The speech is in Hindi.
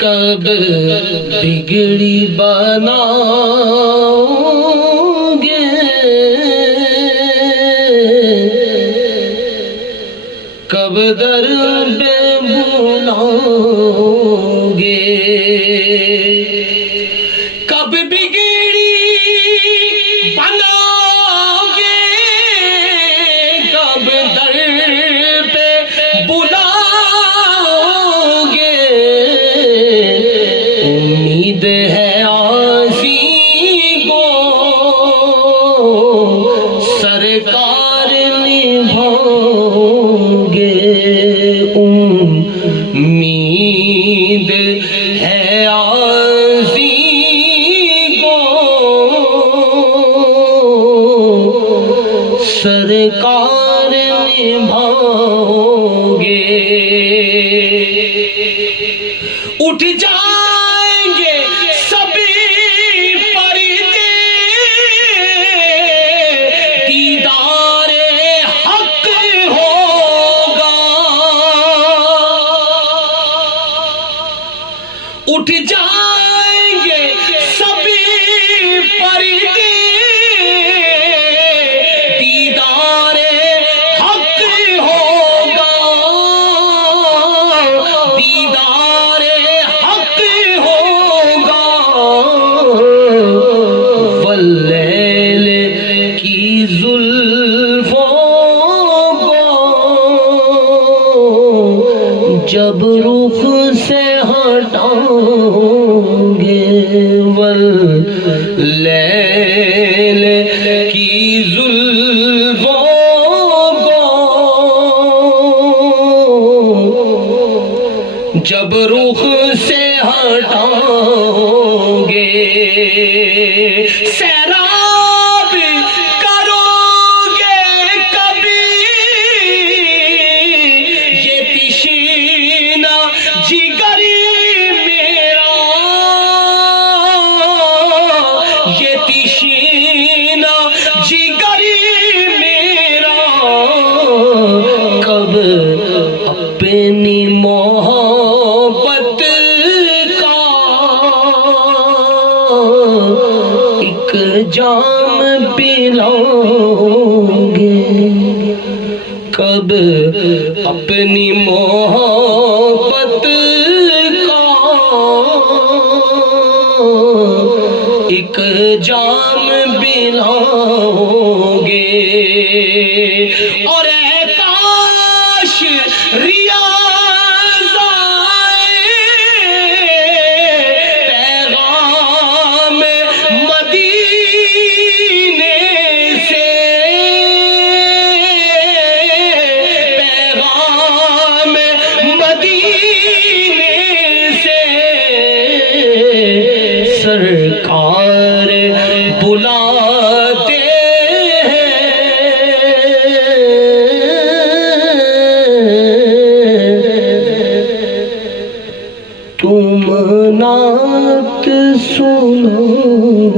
कब बिगड़ी बनाओगे, कब दर पे बुलाओगे, कब बिगड़ी बनाओगे, कब दर पे बुलाओगे। उम्मीद है आसी को सरकार निभाओगे, उम्मीद है आसी को सरकार निभाओगे। उठ जाएंगे सभी पर्दे, दीदारे हक होगा। उठ जाएंगे सभी पर्दे, दीदारे हक होगा, दीदारे हक होगा। वल्लैल की जुल्फों को जब रुख से हटाओगे, वल्लैल की जुल्फों को जब रुख से हटाओगे। सैराब करोगे कभी ये तिश्ना जिगर मेरा, ये तिश्ना जिगर मेरा। कब अपनी मोहब्बत का एक जाम पिलाओगे, कब अपनी मोहब्बत का एक जाम पिलाओगे। और ऐ काश रियाज़ पैगाम मदीने से, पैगाम मदीने से। सरकार बुलाते तुम नात सुनोगे।